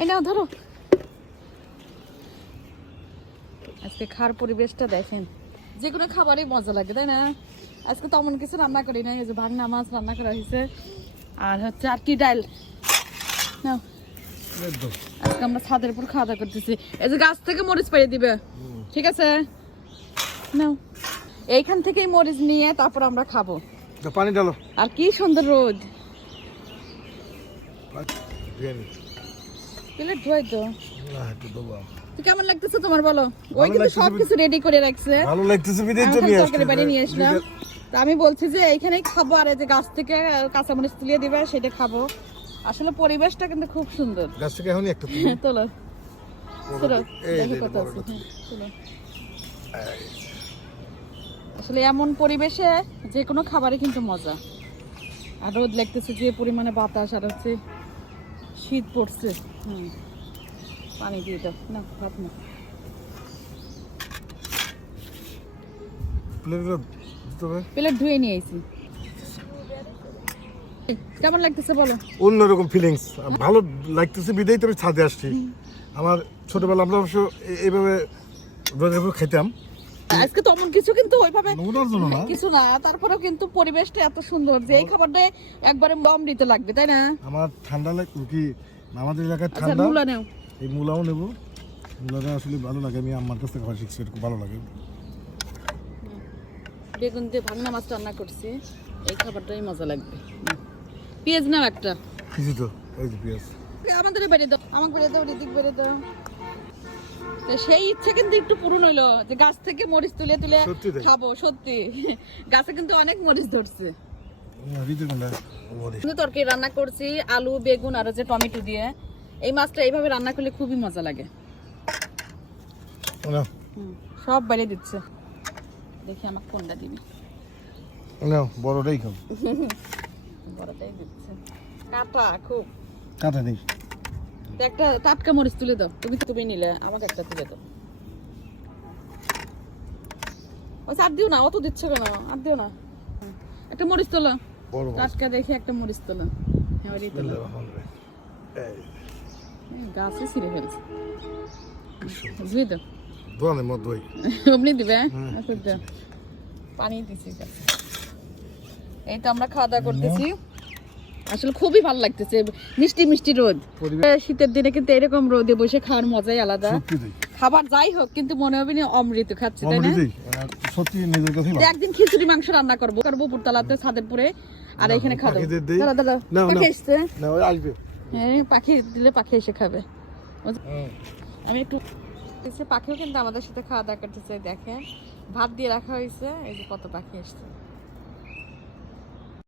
এই নাও ধরো। আজকে খাওয়ার পরিবেশটা দেখেন, যে কোনো খাবারই মজা লাগে তাই না? আজকে তেমন কিছু রান্না করি না, এই যে ভাগনা মাছ রান্না করা হয়েছে আর হচ্ছে আর কি ডাল নাও। আজকে আমরা ছাদের উপর খাওয়া দাওয়া করতেছি। এই যে গাছ থেকে মরিচ পেড়ে দিবে, ঠিক আছে? নাও, এইখান থেকেই মরিচ নিয়ে তারপর আমরা খাবো। পানি ঢালো। আর কি সুন্দর রোদ। প্লেট ধোয় তো। কেমন লাগতেছে তোমার বলো? ওই কিন্তু সবকিছু রেডি করে রাখছে। ভালো লাগতেছে বিদেই তো নিয়ে আসছি। বাড়ি নিয়ে আসলাম। তা আমি বলছি যে এইখানেই খাবো আর এই যে গাছ থেকে কাঁচামরিচ তুলিয়ে দিবে সেটা খাবো। আসলে পরিবেশটা কিন্তু খুব সুন্দর। গাছ থেকে এখনই একটা তোলো চলো দেখো কত আছে। চলো, আসলে এমন পরিবেশে যে কোনো খাবারই কিন্তু মজা। আর রোদ লাগতেছে, যে পরিমাণে বাতাস, আর হচ্ছে শীত পড়ছে। পানি দিয়ে দাও না, ভাত না। প্লেট ধুয়ে নিয়ে আইছি। কেমন লাগতেছে বলো? অন্যরকম ফিলিংস, ভালো লাগতেছে বিদেই তো আমি ছাদে আসছি। আমার ছোটবেলা আমরা অবশ্য এইভাবে রোদের উপর খেতাম। আজকে তেমন কিছু কিন্তু ওইভাবে নোংরার জন্য না, কিছু না, তারপরেও কিন্তু পরিবেশটা এত সুন্দর যে এই খাবারটা একবারে অমৃত লাগবে তাই না? আমার ঠান্ডা লাগে কি, আমাদের এলাকায় আচ্ছা, ঠান্ডা। মূলা নাও। এই মূলাও নেব, মূলাটা আসলে ভালো লাগে, আমি আমার কাছ থেকে খাওয়া শিখছি, খুব ভালো লাগে। বেগুন দিয়ে ভাঙনা মাছ রান্না করছি, এই খাবারটাই মজা লাগবে। পেঁয়াজ নাও একটা। কিছু তো এই যে পেঁয়াজ আমাদের বেড়ে দাও, আমাকে বেড়ে দাও, ঋতিক বেড়ে দাও। তো সেই ইচ্ছে কিন্তু একটু পূরণ হইলো যে গাছ থেকে মরিচ তুলে তুলে খাবো। সত্যি গাছে কিন্তু অনেক মরিচ ধরছে। তরকারি রান্না করছি আলু বেগুন আর যে টমেটো দিয়ে। এই মাছটা এইভাবে রান্না করলে খুবই মজা লাগে। সব বাইরে দিচ্ছে, দেখি আমাকে কোনটা দিবি। বড়টাই খাও। বড়টাই দিচ্ছে, কাটা খুব কাটা নেই। একটা টাটকা মরিচ তুলে দাও। তুমি নিলে আমাকে একটা তুলে দাও। আর দিও না, অত দিচ্ছ কেন? আর দিও না, একটা মরিচ তোলো টাটকা দেখে, একটা মরিচ তোলো। গাছে ছিঁড়ে ফেলছে, ধুয়ে দাও। অমনি দিবে, পানি দিচ্ছি। এই তো আমরা খাওয়া দাওয়া করতেছি, আসলে খুবই ভালো লাগতেছে। মিষ্টি মিষ্টি রোদ, শীতের দিনে কিন্তু এরকম রোদে বসে খাওয়ার মজাই আলাদা। খাবার যাই হোক কিন্তু মনে হবে না অমৃত খাচ্ছে, তাই না? একদিন খিচুড়ি মাংস রান্না করবো উপরতলাতে ছাদের পরে, আর এখানে খাবো। দাদা পাখি এসছে, হ্যাঁ পাখি দিলে পাখি এসে খাবে। আমি একটু পাখিও কিন্তু আমাদের সাথে খাওয়া দাওয়া করতেছে। দেখেন ভাত দিয়ে রাখা হয়েছে, এই যে কত পাখি এসছে।